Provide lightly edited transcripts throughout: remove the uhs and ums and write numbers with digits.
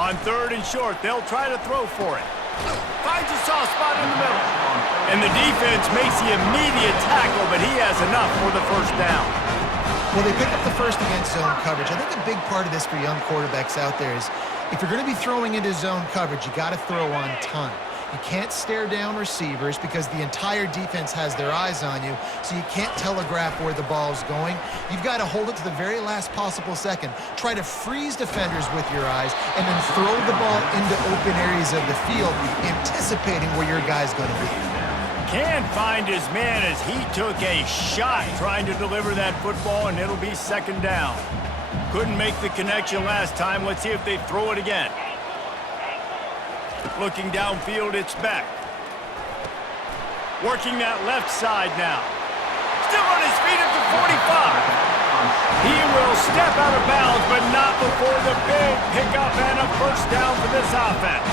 On 3rd and short, they'll try to throw for it. Finds a soft spot in the middle. And the defense makes the immediate tackle, but he has enough for the first down. Well, they pick up the first against zone coverage. I think a big part of this for young quarterbacks out there is if you're going to be throwing into zone coverage, you got to throw on time. You can't stare down receivers because the entire defense has their eyes on you, so you can't telegraph where the ball's going. You've got to hold it to the very last possible second. Try to freeze defenders with your eyes and then throw the ball into open areas of the field, anticipating where your guy's going to be. Can't find his man as he took a shot trying to deliver that football, and it'll be 2nd down. Couldn't make the connection last time. Let's see if they throw it again. Looking downfield, it's Beck. Working that left side now. Still on his feet at the 45. He will step out of bounds, but not before the big pickup and a first down for this offense.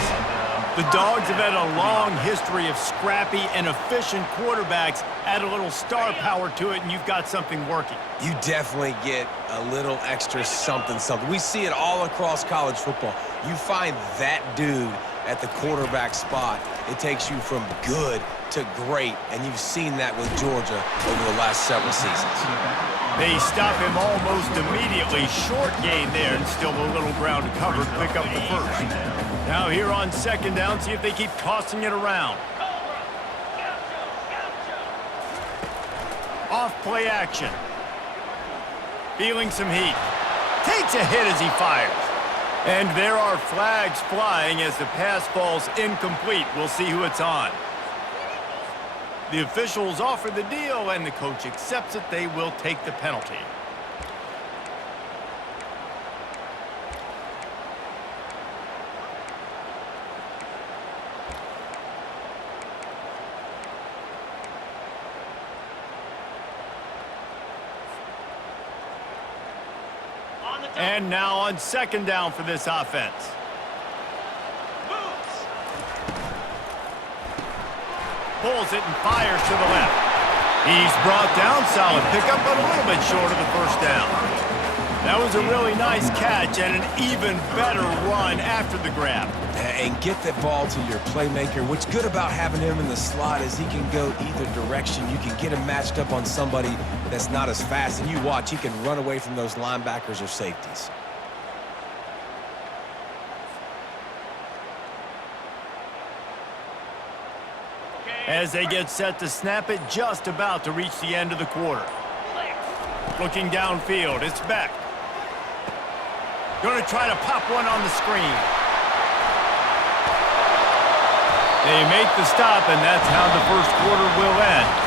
The Dogs have had a long history of scrappy and efficient quarterbacks. Add a little star power to it, and you've got something working. You definitely get a little extra something. We see it all across college football. You find that dude at the quarterback spot, it takes you from good to great, and you've seen that with Georgia over the last several seasons. They stop him almost immediately. Short gain there, and still a little ground to cover to pick up the first. Now here on 2nd down, see if they keep tossing it around. Off play action. Feeling some heat. Takes a hit as he fires. And there are flags flying as the pass falls incomplete. We'll see who it's on. The officials offer the deal, and the coach accepts it. They will take the penalty. And now on 2nd down for this offense. Pulls it and fires to the left. He's brought down, solid pickup, but a little bit short of the first down. That was a really nice catch and an even better run after the grab. And get that ball to your playmaker. What's good about having him in the slot is he can go either direction. You can get him matched up on somebody that's not as fast, and you watch, he can run away from those linebackers or safeties. As they get set to snap it, just about to reach the end of the quarter. Looking downfield, it's Beck. Going to try to pop one on the screen. They make the stop, and that's how the first quarter will end.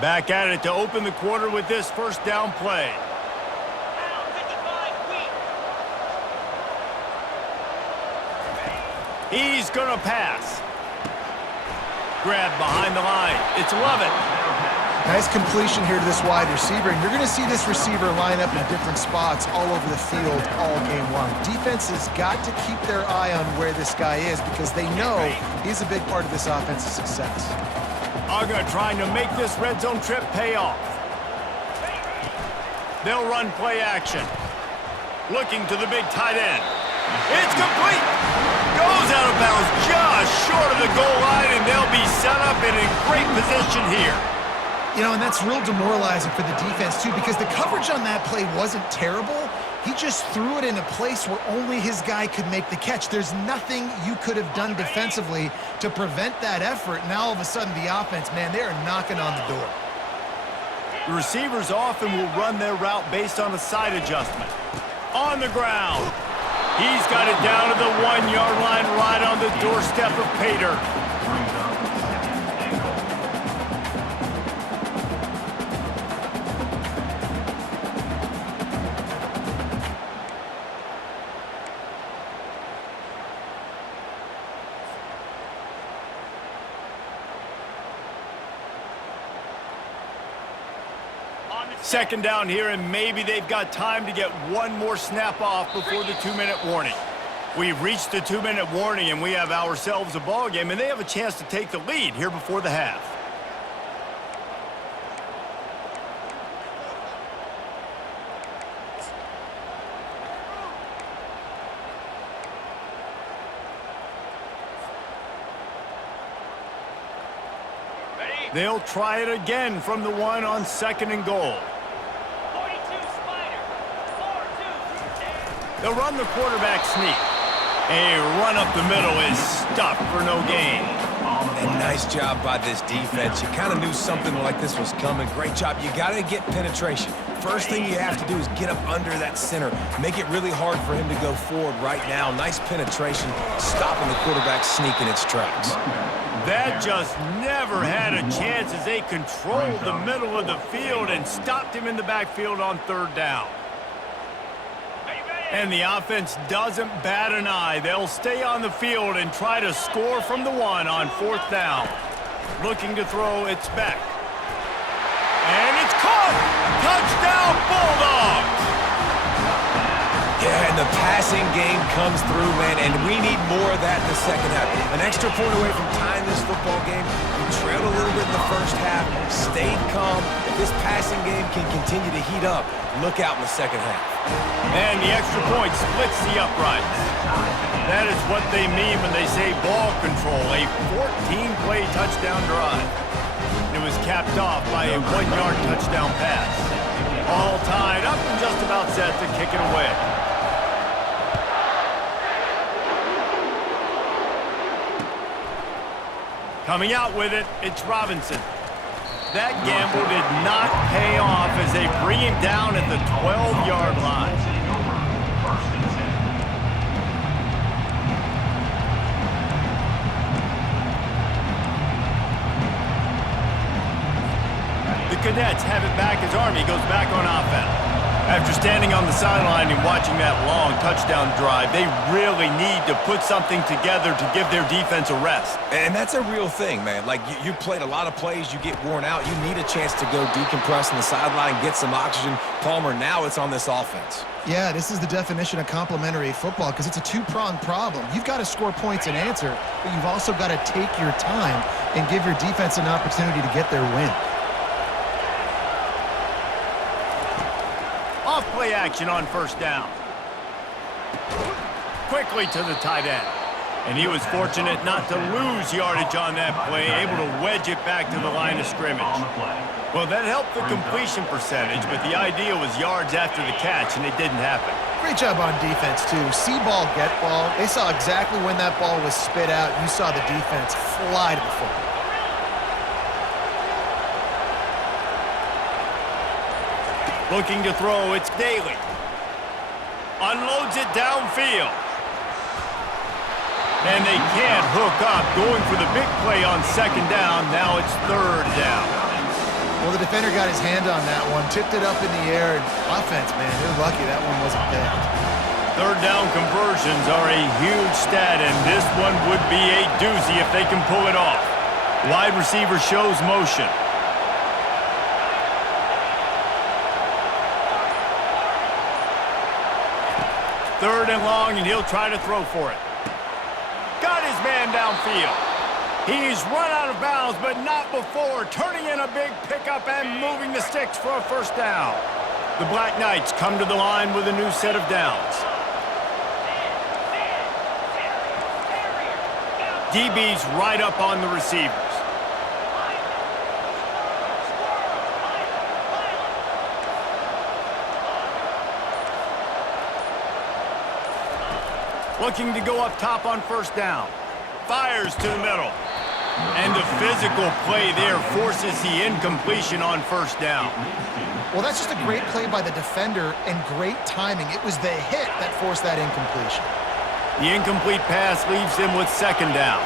Back at it to open the quarter with this first down play. He's going to pass. Grab behind the line. It's Lovett. Nice completion here to this wide receiver, and you're going to see this receiver line up in different spots all over the field all game long. Defense has got to keep their eye on where this guy is because they know he's a big part of this offense's success. Aga trying to make this red zone trip pay off. They'll run play action. Looking to the big tight end. It's complete. Goes out of bounds just short of the goal line, and they'll be set up in a great position here. You know, and that's real demoralizing for the defense, too, because the coverage on that play wasn't terrible. He just threw it in a place where only his guy could make the catch. There's nothing you could have done defensively to prevent that effort. Now, all of a sudden, the offense, man, they are knocking on the door. The receivers often will run their route based on a side adjustment. On the ground. He's got it down to the 1-yard line right on the doorstep of Pater. Second down here, and maybe they've got time to get one more snap off before the 2-minute warning. We've reached the 2-minute warning, and we have ourselves a ball game, and they have a chance to take the lead here before the half. They'll try it again from the 1 on 2nd and goal. They'll run the quarterback sneak. A run up the middle is stuffed for no gain. And nice job by this defense. You kind of knew something like this was coming. Great job. You got to get penetration. First thing you have to do is get up under that center. Make it really hard for him to go forward right now. Nice penetration, stopping the quarterback sneak in its tracks. That just never had a chance as they controlled the middle of the field and stopped him in the backfield on 3rd down. And the offense doesn't bat an eye. They'll stay on the field and try to score from the 1 on 4th down. Looking to throw, it's Beck. And it's caught! Touchdown, Bulldogs! Yeah, and the passing game comes through, man, and we need more of that in the second half. An extra point away from tying this football game. We trailed a little bit in the first half, stayed calm. If this passing game can continue to heat up, look out in the second half. And the extra point splits the uprights. That is what they mean when they say ball control, a 14-play touchdown drive. It was capped off by a 1-yard touchdown pass. All tied up and just about set to kick it away. Coming out with it, it's Robinson. That gamble did not pay off as they bring him down at the 12-yard line. The Cadets have it back as Army goes back on offense. After standing on the sideline and watching that long touchdown drive, they really need to put something together to give their defense a rest. And that's a real thing, man. Like, you played a lot of plays, you get worn out, you need a chance to go decompress on the sideline, get some oxygen. Palmer, now it's on this offense. Yeah, this is the definition of complementary football because it's a two-pronged problem. You've got to score points and answer, but you've also got to take your time and give your defense an opportunity to get their win. Off-play action on 1st down. Quickly to the tight end. And he was fortunate not to lose yardage on that play, able to wedge it back to the line of scrimmage. Well, that helped the completion percentage, but the idea was yards after the catch, and it didn't happen. Great job on defense, too. See ball, get ball. They saw exactly when that ball was spit out. You saw the defense fly to the football. Looking to throw, it's Daly. Unloads it downfield. And they can't hook up. Going for the big play on 2nd down. Now it's 3rd down. Well, the defender got his hand on that one, tipped it up in the air, and offense, man, they're lucky that one wasn't picked. 3rd down conversions are a huge stat, and this one would be a doozy if they can pull it off. Wide receiver shows motion. Third and long, and he'll try to throw for it. Got his man downfield. He's run out of bounds, but not before turning in a big pickup and moving the sticks for a 1st down. The Black Knights come to the line with a new set of downs. DB's right up on the receivers. Looking to go up top on 1st down. Fires to the middle. And the physical play there forces the incompletion on 1st down. Well, that's just a great play by the defender and great timing. It was the hit that forced that incompletion. The incomplete pass leaves them with 2nd down.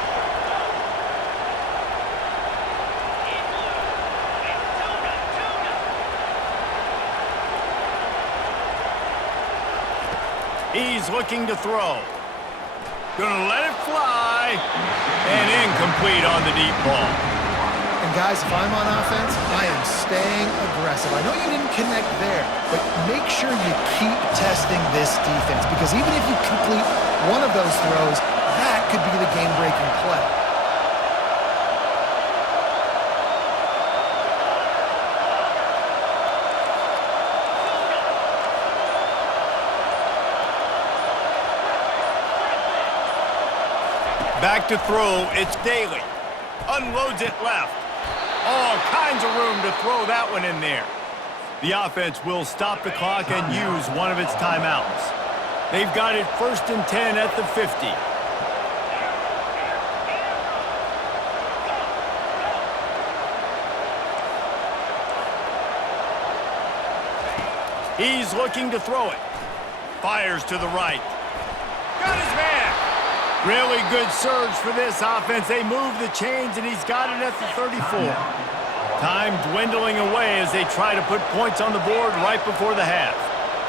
He's looking to throw. Gonna let it fly. And incomplete on the deep ball. And guys, if I'm on offense, I am staying aggressive. I know you didn't connect there, but make sure you keep testing trusting this defense, because even if you complete one of those throws, that could be the game-breaking play. Back to throw, it's Daly. Unloads it left. All kinds of room to throw that one in there. The offense will stop the clock and use one of its timeouts. They've got it 1st and 10 at the 50. He's looking to throw it. Fires to the right. Got his man. Really good surge for this offense. They move the chains, and he's got it at the 34. Time dwindling away as they try to put points on the board right before the half.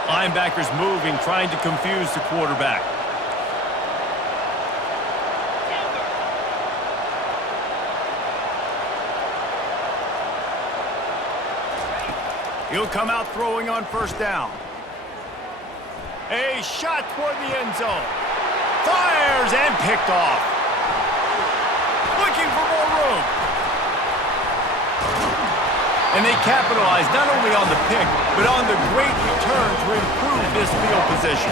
Linebackers moving, trying to confuse the quarterback. He'll come out throwing on 1st down. A shot toward the end zone. Fires and picked off. Looking for more room. And they capitalize not only on the pick, but on the great return to improve this field position.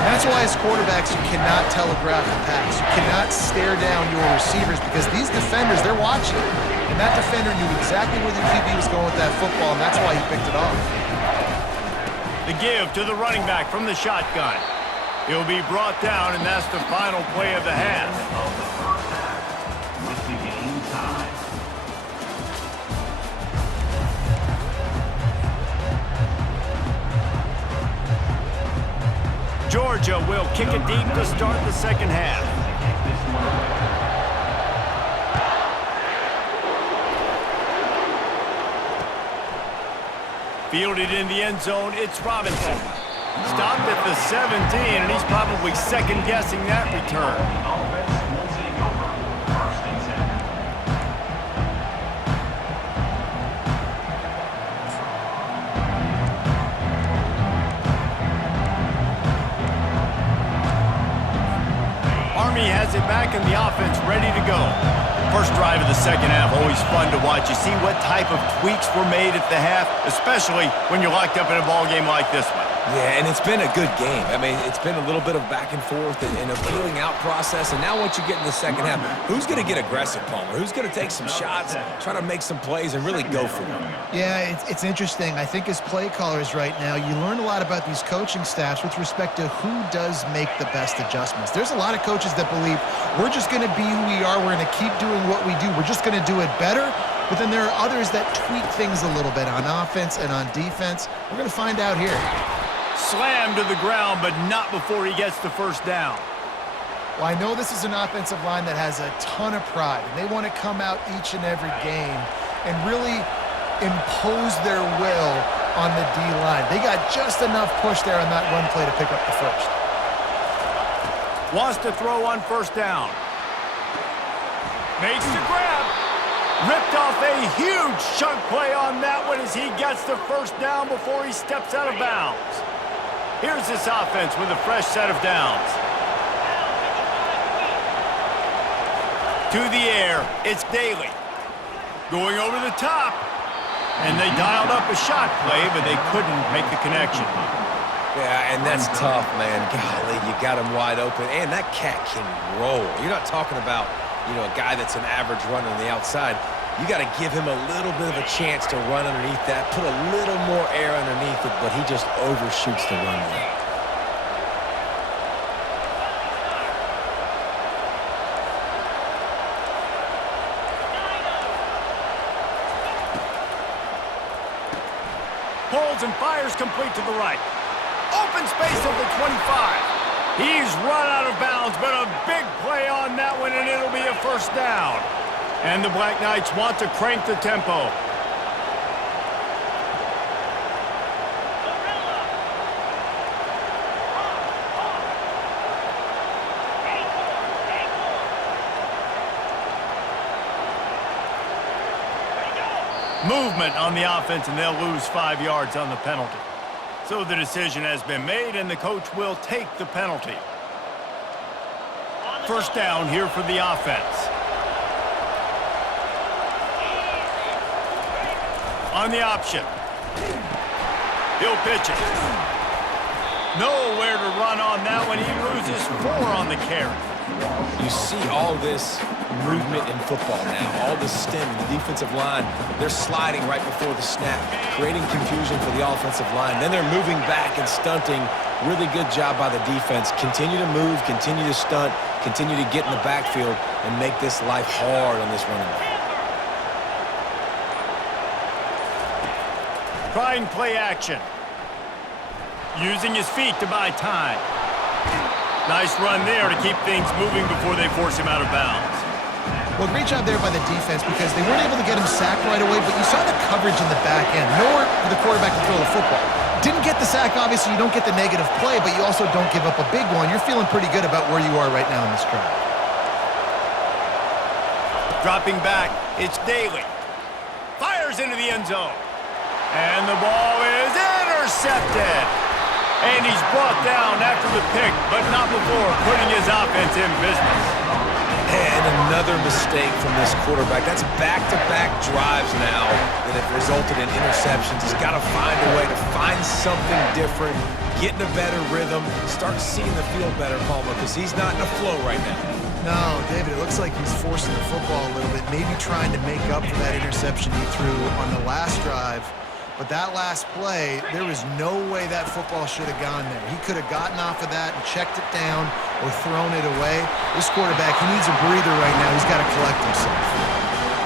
And that's why as quarterbacks, you cannot telegraph the pass. You cannot stare down your receivers, because these defenders, they're watching. And that defender knew exactly where the QB was going with that football, and that's why he picked it off. The give to the running back from the shotgun. He'll be brought down, and that's the final play of the half. With the game time. Georgia will kick it deep to start the second half. Fielded in the end zone, it's Robinson. Stopped at the 17, and he's probably second-guessing that return. Army has it back in the offense, ready to go. First drive of the second half, always fun to watch. You see what type of tweaks were made at the half, especially when you're locked up in a ball game like this one. Yeah, and it's been a good game. I mean, it's been a little bit of back and forth and a feeling out process. And now once you get in the second half, who's going to get aggressive, Palmer? Who's going to take some shots, try to make some plays, and really go for it? Yeah, it's interesting. I think as play callers right now, you learn a lot about these coaching staffs with respect to who does make the best adjustments. There's a lot of coaches that believe we're just going to be who we are. We're going to keep doing what we do. We're just going to do it better. But then there are others that tweak things a little bit on offense and on defense. We're going to find out here. Slammed to the ground, but not before he gets the 1st down. Well, I know this is an offensive line that has a ton of pride, and they want to come out each and every game and really impose their will on the D-line. They got just enough push there on that run play to pick up the 1st. Wants to throw on 1st down. Makes the grab. Ripped off a huge chunk play on that one as he gets the 1st down before he steps out of bounds. Here's this offense with a fresh set of downs. To the air, it's Daly. Going over the top. And they dialed up a shot play, but they couldn't make the connection. Yeah, and that's tough, man. Golly, you got him wide open. And that cat can roll. You're not talking about, a guy that's an average runner on the outside. You got to give him a little bit of a chance to run underneath that, put a little more air underneath it, but he just overshoots the runway. Pulls and fires complete to the right. Open space at the 25. He's run out of bounds, but a big play on that one, and it'll be a 1st down. And the Black Knights want to crank the tempo. Movement on the offense, and they'll lose 5 yards on the penalty. So the decision has been made, and the coach will take the penalty. First down here for the offense. On the option. He'll pitch it. Nowhere to run on that one. He loses 4 on the carry. You see all this movement in football now. All the stem in the defensive line. They're sliding right before the snap, creating confusion for the offensive line. Then they're moving back and stunting. Really good job by the defense. Continue to move, continue to stunt, continue to get in the backfield and make this life hard on this running back. Trying play action. Using his feet to buy time. Nice run there to keep things moving before they force him out of bounds. Well, great job there by the defense because they weren't able to get him sacked right away, but you saw the coverage in the back end. Nowhere for the quarterback to throw the football. Didn't get the sack, obviously. You don't get the negative play, but you also don't give up a big one. You're feeling pretty good about where you are right now in this drive. Dropping back, it's Daly. Fires into the end zone. And the ball is intercepted. And he's brought down after the pick, but not before putting his offense in business. And another mistake from this quarterback. That's back-to-back drives now that have resulted in interceptions. He's got to find a way to find something different, get in a better rhythm, start seeing the field better, Palmer, because he's not in a flow right now. No, David, it looks like he's forcing the football a little bit, maybe trying to make up for that interception he threw on the last drive. But that last play, there was no way that football should have gone there. He could have gotten off of that and checked it down or thrown it away. This quarterback, he needs a breather right now. He's got to collect himself.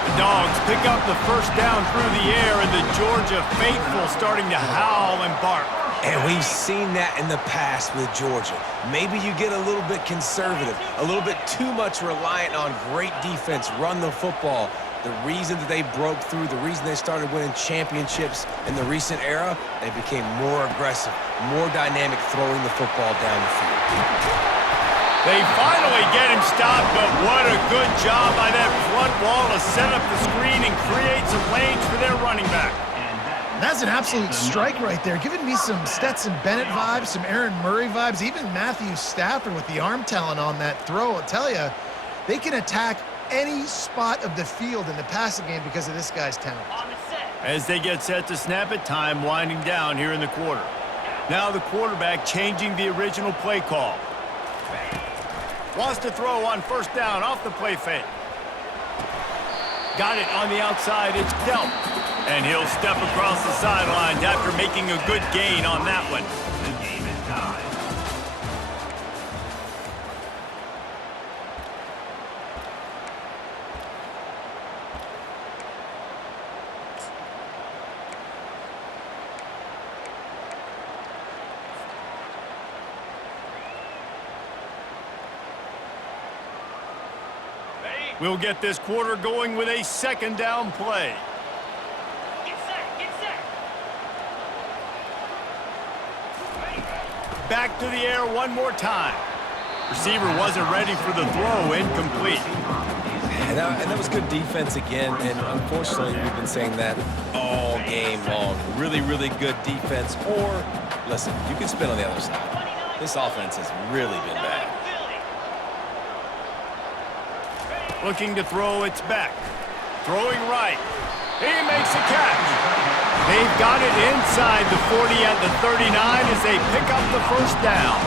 The Dogs pick up the first down through the air, and the Georgia faithful starting to howl and bark. And we've seen that in the past with Georgia. Maybe you get a little bit conservative, a little bit too much reliant on great defense, run the football. The reason that they broke through, the reason they started winning championships in the recent era, they became more aggressive, more dynamic, throwing the football down the field. They finally get him stopped, but what a good job by that front wall to set up the screen and create some lanes for their running back. That's an absolute strike right there, giving me some Stetson Bennett vibes, some Aaron Murray vibes, even Matthew Stafford with the arm talent on that throw. I'll tell you, they can attack any spot of the field in the passing game because of this guy's talent. As they get set to snap it, time winding down here in the quarter. Now the quarterback changing the original play call. Wants to throw on first down off the play fake. Got it on the outside, it's dealt. And he'll step across the sidelines after making a good gain on that one. The game is tied. We'll get this quarter going with a second down play. Get set. Back to the air one more time. Receiver wasn't ready for the throw, incomplete. And that was good defense again, and unfortunately we've been saying that all game long. Really, really good defense, or, listen, you can spin on the other side. This offense has really been bad. Looking to throw, it's back. Throwing right. He makes a catch. They've got it inside the 40 at the 39 as they pick up the first down.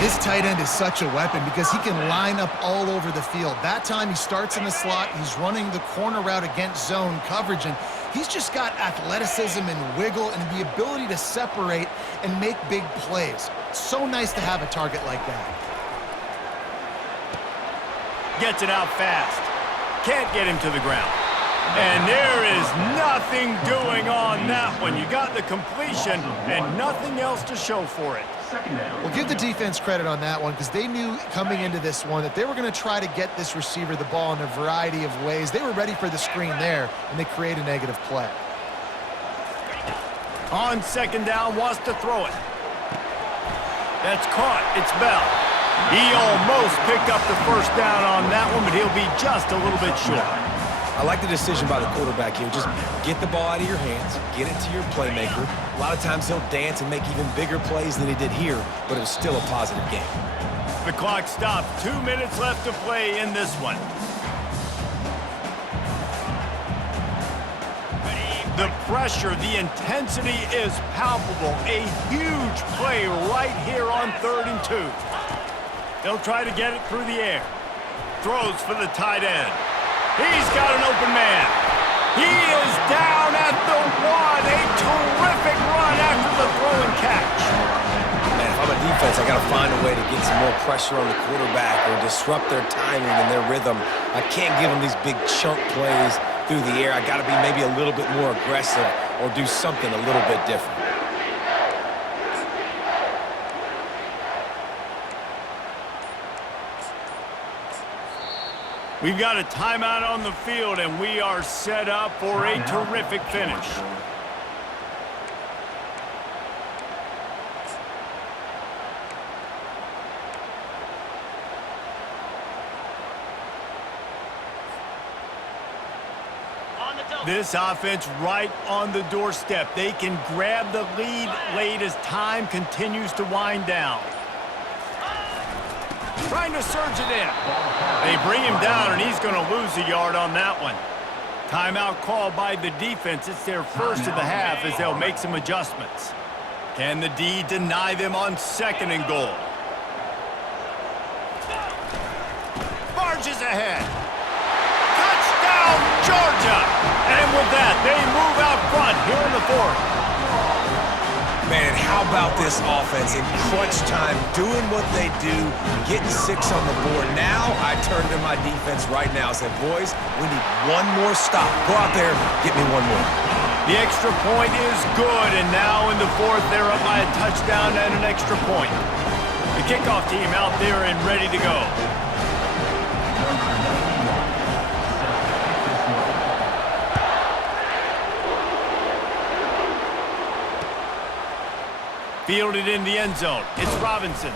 This tight end is such a weapon because he can line up all over the field. That time he starts in the slot, he's running the corner route against zone coverage, and he's just got athleticism and wiggle and the ability to separate and make big plays. It's so nice to have a target like that. Gets it out fast. Can't get him to the ground. And there is nothing doing on that one. You got the completion and nothing else to show for it. Well, give the defense credit on that one because they knew coming into this one that they were going to try to get this receiver the ball in a variety of ways. They were ready for the screen there, and they create a negative play. On second down, wants to throw it. That's caught. It's Bell. He almost picked up the first down on that one, but he'll be just a little bit short. I like the decision by the quarterback here. Just get the ball out of your hands, get it to your playmaker. A lot of times he'll dance and make even bigger plays than he did here, but it was still a positive game. The clock stopped. 2 minutes left to play in this one. The pressure, the intensity is palpable. A huge play right here on 3rd and 2. They'll try to get it through the air. Throws for the tight end. He's got an open man. He is down at the 1. A terrific run after the throw and catch. Man, if I'm a defense, I got to find a way to get some more pressure on the quarterback or disrupt their timing and their rhythm. I can't give them these big chunk plays through the air. I got to be maybe a little bit more aggressive or do something a little bit different. We've got a timeout on the field, and we are set up for a terrific finish. This offense right on the doorstep. They can grab the lead late as time continues to wind down. Trying to surge it in. They bring him down, and he's going to lose a yard on that one. Timeout called by the defense. It's their first of the half as they'll make some adjustments. Can the D deny them on 2nd and goal? Barges ahead. Touchdown, Georgia! And with that, they move out front here in the 4th. Man, how about this offense in crunch time, doing what they do, getting 6 on the board. Now I turn to my defense right now and say, boys, we need one more stop. Go out there, get me one more. The extra point is good, and now in the 4th, they're up by a touchdown and an extra point. The kickoff team out there and ready to go. Fielded in the end zone. It's Robinson.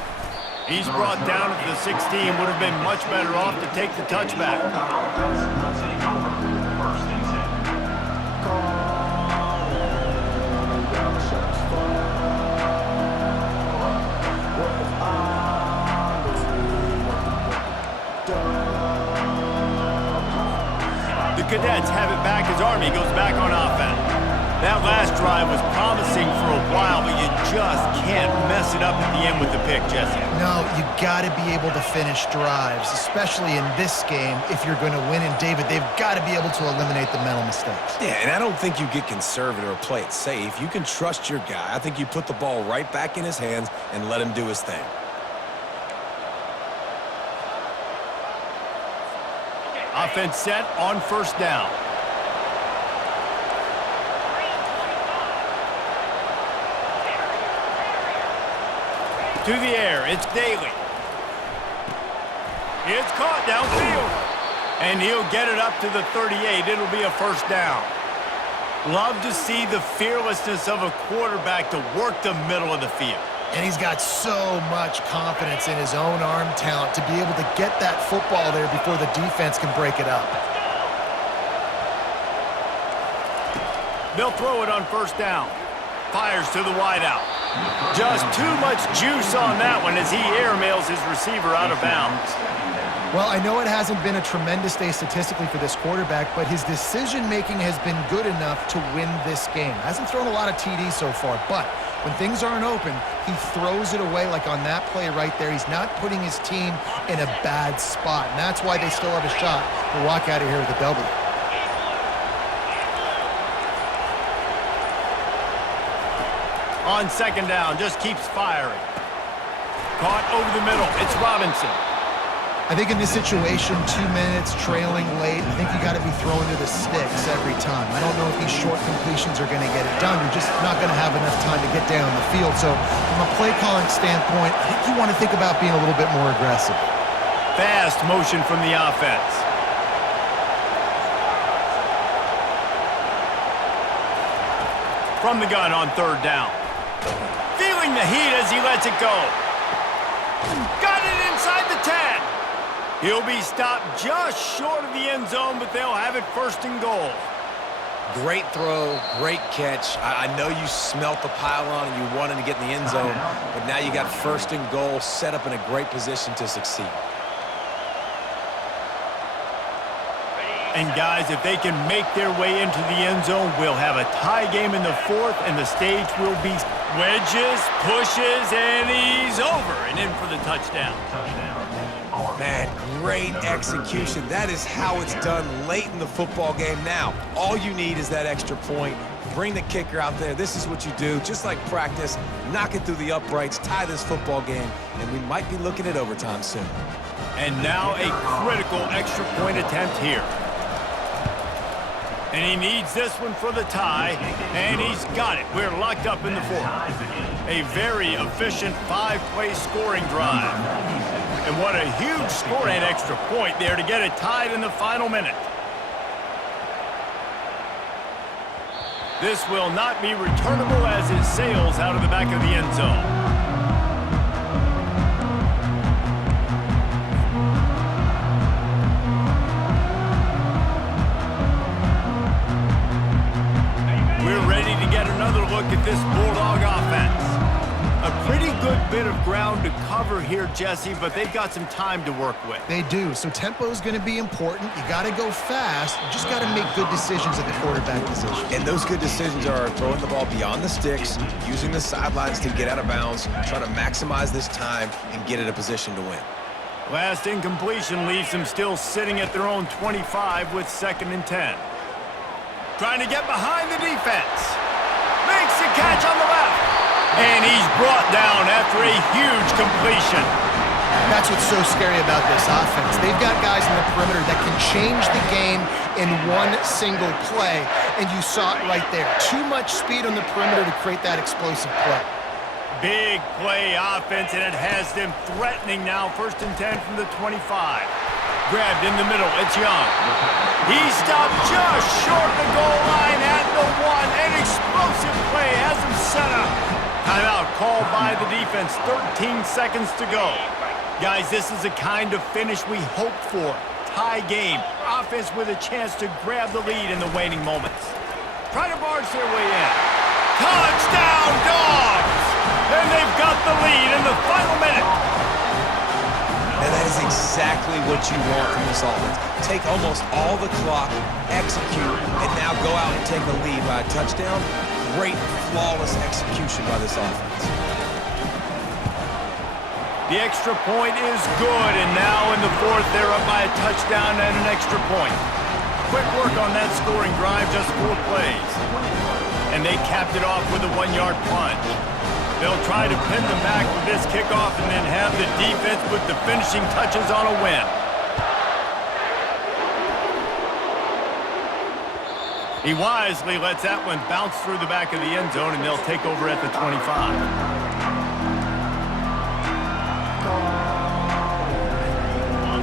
He's brought down at the 16. Would have been much better off to take the touchback. The Cadets have it back as Army goes back on offense. That last drive was promising for a while, but you just can't mess it up at the end with the pick, Jesse. No, you got to be able to finish drives, especially in this game if you're going to win. And, David, they've got to be able to eliminate the mental mistakes. Yeah, and I don't think you get conservative or play it safe. You can trust your guy. I think you put the ball right back in his hands and let him do his thing. Offense set on 1st down. To the air, it's Daly. It's caught downfield. And he'll get it up to the 38. It'll be a 1st down. Love to see the fearlessness of a quarterback to work the middle of the field. And he's got so much confidence in his own arm talent to be able to get that football there before the defense can break it up. They'll throw it on 1st down. Fires to the wideout. Just too much juice on that one as he airmails his receiver out of bounds. Well, I know it hasn't been a tremendous day statistically for this quarterback, but his decision-making has been good enough to win this game. Hasn't thrown a lot of TDs so far, but when things aren't open, he throws it away like on that play right there. He's not putting his team in a bad spot, and that's why they still have a shot to walk out of here with a W. On 2nd down, just keeps firing. Caught over the middle. It's Robinson. I think in this situation, 2 minutes, trailing late, I think you got to be throwing to the sticks every time. I don't know if these short completions are going to get it done. You're just not going to have enough time to get down the field. So from a play calling standpoint, I think you want to think about being a little bit more aggressive. Fast motion from the offense. From the gun on 3rd down. Feeling the heat as he lets it go. Got it inside the 10. He'll be stopped just short of the end zone, but they'll have it first and goal. Great throw, great catch. I know you smelt the pylon and you wanted to get in the end zone, but now you got first and goal set up in a great position to succeed. And guys, if they can make their way into the end zone, we'll have a tie game in the fourth, and the stage will be wedges, pushes, and he's over and in for the touchdown. Man, great execution. That is how it's done late in the football game now. All you need is that extra point. Bring the kicker out there. This is what you do, just like practice. Knock it through the uprights, tie this football game, and we might be looking at overtime soon. And now a critical extra point attempt here. And he needs this one for the tie, and he's got it. We're locked up in the fourth. A very efficient 5-play scoring drive. And what a huge score and extra point there to get it tied in the final minute. This will not be returnable as it sails out of the back of the end zone. We're ready to get another look at this Bulldog offense. A pretty good bit of ground to cover here, Jesse, but they've got some time to work with. They do, so tempo is going to be important. You got to go fast. You just got to make good decisions at the quarterback position. And those good decisions are throwing the ball beyond the sticks, using the sidelines to get out of bounds, trying to maximize this time and get in a position to win. Last incompletion leaves them still sitting at their own 25 with 2nd and 10. Trying to get behind the defense. Makes the catch on the left. And he's brought down after a huge completion. That's what's so scary about this offense. They've got guys in the perimeter that can change the game in one single play, and you saw it right there. Too much speed on the perimeter to create that explosive play. Big play offense, and it has them threatening now. 1st and 10 from the 25. Grabbed in the middle, it's Young. He stopped just short of the goal line at the 1. An explosive play has him set up. Timeout called by the defense. 13 seconds to go. Guys, this is the kind of finish we hope for. Tie game. Offense with a chance to grab the lead in the waning moments. Try to barge their way in. Touchdown, Dogs! And they've got the lead in the final minute. And that is exactly what you want from this offense. Take almost all the clock, execute, and now go out and take a lead by a touchdown. Great, flawless execution by this offense. The extra point is good, and now in the fourth, they're up by a touchdown and an extra point. Quick work on that scoring drive, just 4 plays. And they capped it off with a 1-yard plunge. They'll try to pin them back with this kickoff and then have the defense put the finishing touches on a win. He wisely lets that one bounce through the back of the end zone, and they'll take over at the 25.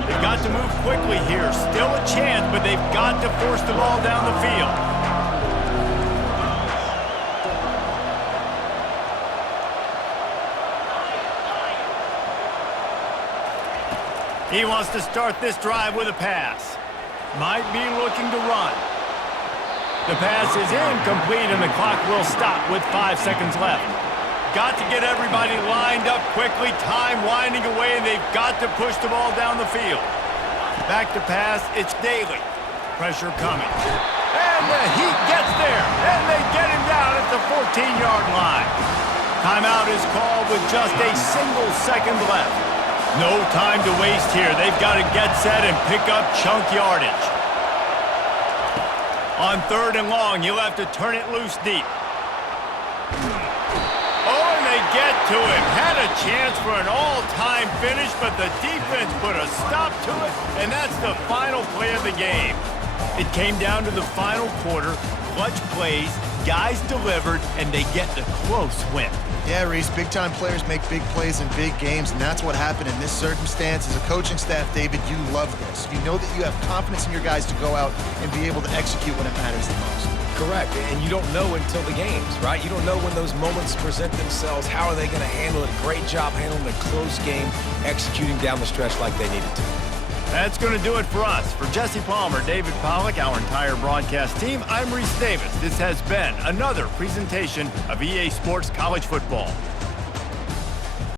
They've got to move quickly here. Still a chance, but they've got to force the ball down the field. He wants to start this drive with a pass. Might be looking to run. The pass is incomplete, and the clock will stop with 5 seconds left. Got to get everybody lined up quickly. Time winding away, and they've got to push the ball down the field. Back to pass, it's Daly. Pressure coming. And the Heat gets there, and they get him down at the 14-yard line. Timeout is called with just a single second left. No time to waste here. They've got to get set and pick up chunk yardage. On 3rd and long, you'll have to turn it loose deep. Oh, and they get to him. Had a chance for an all-time finish, but the defense put a stop to it, and that's the final play of the game. It came down to the final quarter. Clutch plays, guys delivered, and they get the close win. Yeah, Reese, big-time players make big plays in big games, and that's what happened in this circumstance. As a coaching staff, David, you love this. You know that you have confidence in your guys to go out and be able to execute when it matters the most. Correct, and you don't know until the games, right? You don't know when those moments present themselves. How are they going to handle it? Great job handling a close game, executing down the stretch like they needed to. That's going to do it for us. For Jesse Palmer, David Pollack, our entire broadcast team, I'm Reese Davis. This has been another presentation of EA Sports College Football.